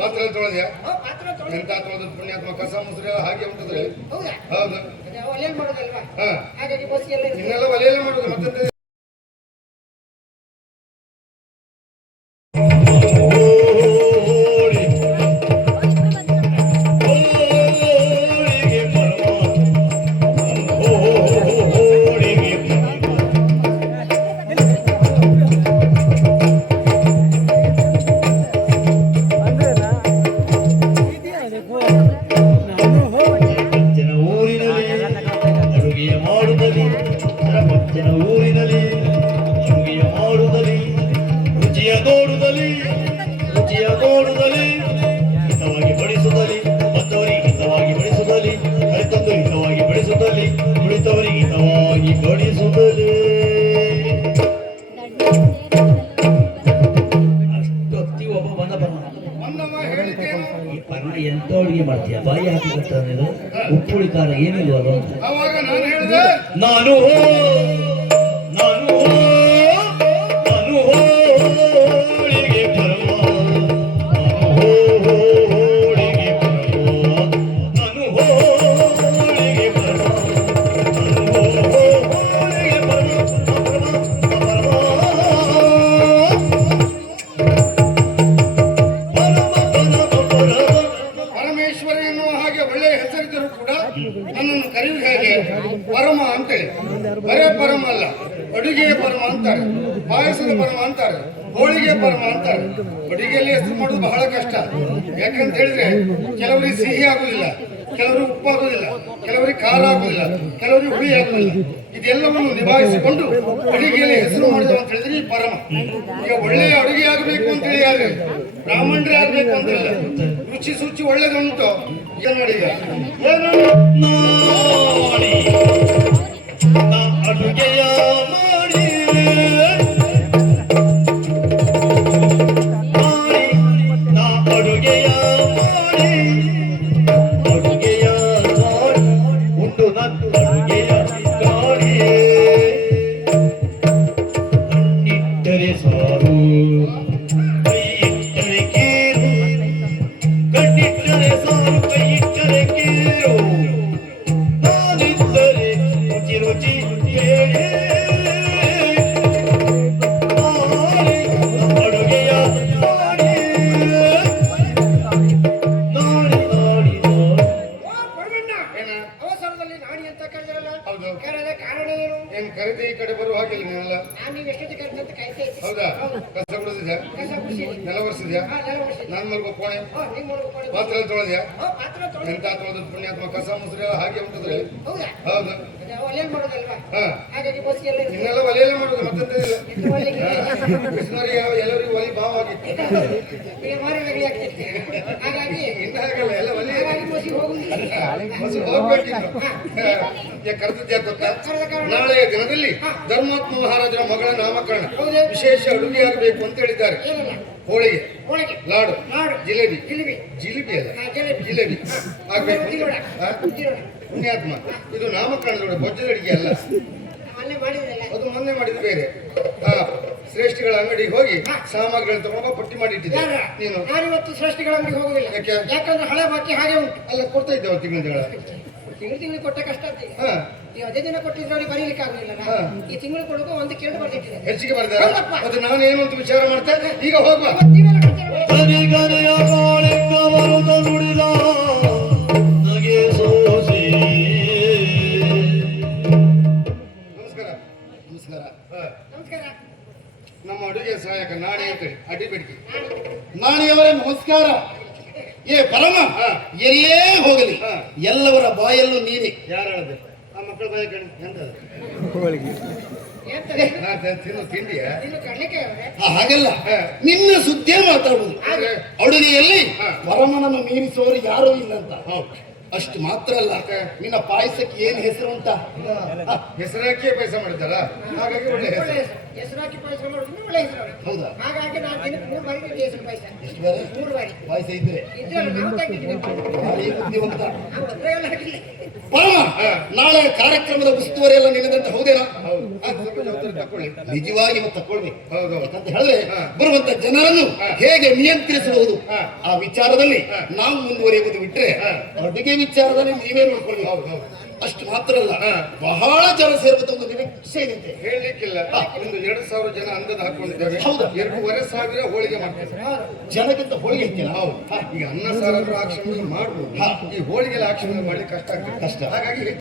ಪಾತ್ರ ತೊಳೆದ್ಯಾ? ಎಂತ ತೊಳೆದ ಪುಣ್ಯಾತ್ಮ ಕಸ ಮುಸ್ರಿ ಹಾಗೆ ಉಂಟದ್ರೆ. ಹೌದು, ಇನ್ನೆಲ್ಲ ಒಲೆಯಲ್ಲ ಮಾಡುದು ಮತ್ತೆ. ಎಂತ ಅಡುಗೆ ಮಾಡ್ತೀಯ? ಬಾಯಿ ಹಾಕಿ ಉಪ್ಪುಳಿ ಖಾರ ಏನಿಲ್ವ ಅದು? ನಾನು ನನ್ನನ್ನು ಕರೆಯುವುದು ಹೇಗೆ? ಪರಮ ಅಂತೇಳಿ. ಬರೇ ಪರಮ ಅಲ್ಲ, ಅಡುಗೆಯ ಪರಮ ಅಂತಾರೆ, ಪಾಯಸದ ಪರಮ ಅಂತಾರೆ, ಹೋಳಿಗೆ ಪರಮ ಅಂತಾರೆ. ಅಡುಗೆಯಲ್ಲಿ ಹೆಸರು ಮಾಡೋದು ಬಹಳ ಕಷ್ಟ. ಯಾಕಂತ ಹೇಳಿದ್ರೆ ಕೆಲವರಿಗೆ ಸಿಹಿ ಆಗುದಿಲ್ಲ, ಕೆಲವರಿಗೆ ಉಪ್ಪಾಗುದಿಲ್ಲ, ಕೆಲವರಿಗೆ ಖಾರ ಆಗುದಿಲ್ಲ, ಕೆಲವರಿಗೆ ಹುಳಿ ಆಗುದಿಲ್ಲ. ಇದೆಲ್ಲವನ್ನು ನಿಭಾಯಿಸಿಕೊಂಡು ಅಡುಗೆಯಲ್ಲಿ ಹೆಸರು ಮಾಡಿದ ಅಂತ ಹೇಳಿದ್ರೆ ಈ ಪರಮ. ಈಗ ಒಳ್ಳೆಯ ಅಡುಗೆ ಆಗಬೇಕು ಅಂತ ಹೇಳಿ ಆದ್ರೆ ಬ್ರಾಹ್ಮಣರೇ ಆಗ್ಬೇಕು ಅಂತ ಇಲ್ಲ. ರುಚಿ ಸುಚಿ ಒಳ್ಳೇದುಂಟು. ಈಗ ನೋಡಿ, ಅಡುಗೆಯ ಮಾಡಿ ಅಡುಗೆಯ ಮಾಡಿ ಅಡುಗೆಯ ಉಂಟು ನನ್ನ ಅಡುಗೆಯ ಗಾಡಿ ಕಣ್ಣಿಟ್ಟರೆ ಸಾರು ಕೈ ಇಟ್ಟರೆ ಕೇರು ಕಣ್ಣಿಟ್ಟರೆ ಸಾರು ಕೈ ಇಟ್ಟರೆ ಕೇರು ನಾನಿದ್ದರೆ ರುಚಿ ರುಚಿ ಕೇಳಿ ಅಡುಗೆಯ ಮಾಡಿ ಅವಸರದಲ್ಲಿ ನಾಡಿ ಅಂತ ಕರೆದ್ರಲ್ಲ? ಹೌದು. ಕಾರಣ ಏನು? ಏನ್ ಕರೆದಿ ಈ ಕಡೆ ಬರುವ ಹಾಗಿಲ್ಲ ನೀವೆಲ್ಲ? ನೀವು ಎಷ್ಟೊತ್ತಿಗೆ ಕರೆದಂತ ಕಾಯ್ತಾ ಇದ್ದೆ. ಹೌದಾ? ಕಸ ಬಿಡಿಸಿದ್ಯಾ? ನೆಲ ಒರೆಸಿದ್ಯಾ? ನಾನ್ ಮಲ್ಗೋ ಕೋಣೆ ಪಾತ್ರ ತೊಳೆದ್ಯಾ? ಎಂತ ತೊಳೆದ ಪುಣ್ಯಾತ್ಮ ಕಸ ಮುಸ್ರಿ ಹಾಗೆ ಉಂಟದ್ರೆ. ಹೌದು, ಇನ್ನೆಲ್ಲ ಒಲೆಯಲ್ಲ ಮಾಡುದು ಮತ್ತೆ. ಎಲ್ಲರಿಗೂ ಒಲಿ ಭಾವ ಆಗಿತ್ತು. ಇನ್ನ ಹಾಗಲ್ಲ, ಎಲ್ಲ ಒಲೆ ಹೋಗ್ಬೇಕಿತ್ತು. ಕರೆದಿದ್ಯಾ ಗೊತ್ತಾ? ನಾಳೆಯ ದಿನದಲ್ಲಿ ಧರ್ಮಾತ್ಮ ಮಹಾರಾಜರ ಮಗಳ ನಾಮಕರಣ, ವಿಶೇಷ ಅಡುಗೆ ಆಗಬೇಕು ಅಂತ ಹೇಳಿದ್ದಾರೆ. ಹೋಳಿಗೆ, ಲಾಡು, ಜಿಲೇಬಿ. ಜಿಲೇಬಿ ಅಲ್ಲ, ಜಿಲೇಬಿ ಆಗ್ಬೇಕು. ಪುಣ್ಯಾತ್ಮ, ಇದು ನಾಮಕರಣದ ಬೊಜ್ಜದ ಅಡಿಗೆ ಅಲ್ಲ, ಅದು ಮೊನ್ನೆ ಮಾಡಿದ್ದು ಬೇರೆ. ಶ್ರೇಷ್ಠಿಗಳ ಅಂಗಡಿಗೆ ಹೋಗಿ ಸಾಮಗ್ರಿಗಳು ತಗೊಂಡು ಪಟ್ಟಿ ಮಾಡಿ ಇಟ್ಟಿದ್ದಾರೆ. ನೀನು ಇವತ್ತು ಶ್ರೇಷ್ಠಿಗಳ ಅಂಗಡಿಗೆ ಹೋಗುದಿಲ್ಲ. ಯಾಕಂದ್ರೆ ಹಳೆ ಬಾಕಿ ಹಾಗೆ ಉಂಟು. ಅಲ್ಲ, ಕೊಡ್ತಾ ಇದ್ದೇವೆ ತಿಂಗಳ ತಿಂಗಳು ಕೊಟ್ಟ ಕಷ್ಟ ಆಗ್ತದೆ. ನೀವು ಅದೇ ದಿನ ಕೊಟ್ಟಿದ್ರೆ ಅವ್ರಿಗೆ ಬರೀಲಿಕ್ಕೆ ಆಗಲಿಲ್ಲ. ಈ ತಿಂಗಳು ಕೊಡೋದು ಒಂದು ಕೇಳಿ ಬರ್ತಿಟ್ಟಿದೆ, ಹೆಚ್ಚಿಗೆ ಬರ್ತಾರೆ. ಅದು ನಾನೇನು ಅಂತ ವಿಚಾರ ಮಾಡ್ತೇನೆ. ಈಗ ಹೋಗುವ. ನಮಸ್ಕಾರ. ನಮ್ಮ ಅಡುಗೆ ಸಹಾಯಕ ನಾಣಿ ಅಂತೇಳಿ ಅಡ್ಡಿಬೇಡಿಕೆ. ನಾಣಿಯವರೇ ನಮಸ್ಕಾರ. ಏ ಪರಮ, ಎಲ್ಲೇ ಹೋಗಲಿ ಎಲ್ಲವರ ಬಾಯಲ್ಲೂ ನೀನೆ. ಯಾರು ಹೇಳಿದೆ? ಆ ಮಕ್ಕಳ ಬಾಯ ಎಂತ ತಿನ್ನು ತಿಂಡಿಯ? ಹಾಗಲ್ಲ, ನಿನ್ನ ಸುದ್ದಿಯೇ ಮಾತಾಡುದು. ಅಡುಗೆಯಲ್ಲಿ ಪರಮನನ್ನು ಮೀರಿಸುವವರು ಯಾರೂ ಇಲ್ಲ ಅಂತ. ಅಷ್ಟು ಮಾತ್ರ ಅಲ್ಲ, ನಿನ್ನ ಪಾಯಸಕ್ಕೆ ಏನು ಹೆಸರು ಅಂತ? ಹೆಸರಾಕಿ ಪಾಯಸ ಮಾಡಿದ್ದಲ್ಲ, ಹಾಗಾಗಿ ಒಳ್ಳೆ ಹೆಸರು. ಹೆಸರಾಕಿ ಪಾಯಸ ಮಾಡೋದು ಒಳ್ಳೆ ಹೆಸರು. ಹೌದಾ? ಹಾಗಾಗಿ ನಾನು ದಿನಕ್ಕೆ 3 ಬಾರಿ ಹೆಸರು ಪಾಯಸ. ಎಷ್ಟು ಬಾರಿ? 3 ಬಾರಿ ಪಾಯಸ ಇದ್ರೆ ಪರಮ, ನಾಳೆ ಕಾರ್ಯಕ್ರಮದ ಉಸ್ತುವಾರಿ ಎಲ್ಲ ನಿನ್ನದಂತ ಹೌದೇನಾ? ಹೌದು ಸ್ವಲ್ಪ ಜವಾಬ್ದಾರಿ ತಕೊಳ್ಳಿ. ನಿಜವಾಗಿ ಇವತ್ತು ತಕೊಳ್ಬೇಕು. ಹೌದು ಯಾಕಂತ ಹೇಳಿದ್ರೆ ಬರುವಂತ ಜನರನ್ನು ಹೇಗೆ ನಿಯಂತ್ರಿಸಬಹುದು ಆ ವಿಚಾರದಲ್ಲಿ ನಾವು ಮುಂದುವರಿಯುವುದು ಬಿಟ್ರೆ ಅಡುಗೆ ವಿಚಾರದಲ್ಲಿ ನೀವೇ ನೋಡ್ಕೊಳ್ಳಿ. ಅಷ್ಟು ಮಾತ್ರ ಅಲ್ಲ, ಬಹಳ ಜನ ಸೇರುವಂತ ಒಂದು ನಿರೀಕ್ಷೆ ಇದೆ. ಹೇಳಲಿಕ್ಕಿಲ್ಲ. ಒಂದು 2,000 ಜನ ಅಂದದ ಹಾಕೊಂಡಿದ್ದೇವೆ. ಹೌದಾ? 2,500 ಹೋಳಿಗೆ ಮಾಡ್ತೇವೆ. ಜನಕ್ಕಿಂತ ಹೋಳಿಗೆ ಹೆಚ್ಚಿನ. ಹೌದು. ಈಗ ಅನ್ನ ಸಾರಾದ್ರೂ ಆಕ್ಷೇಪಣೆ ಮಾಡ್ಬೋದು. ಈ ಹೋಳಿಗೆ ಆಕ್ಷೇಪಣೆ ಮಾಡ್ಲಿಕ್ಕೆ ಕಷ್ಟ ಆಗ್ತದೆ. ಕಷ್ಟ. ಹಾಗಾಗಿ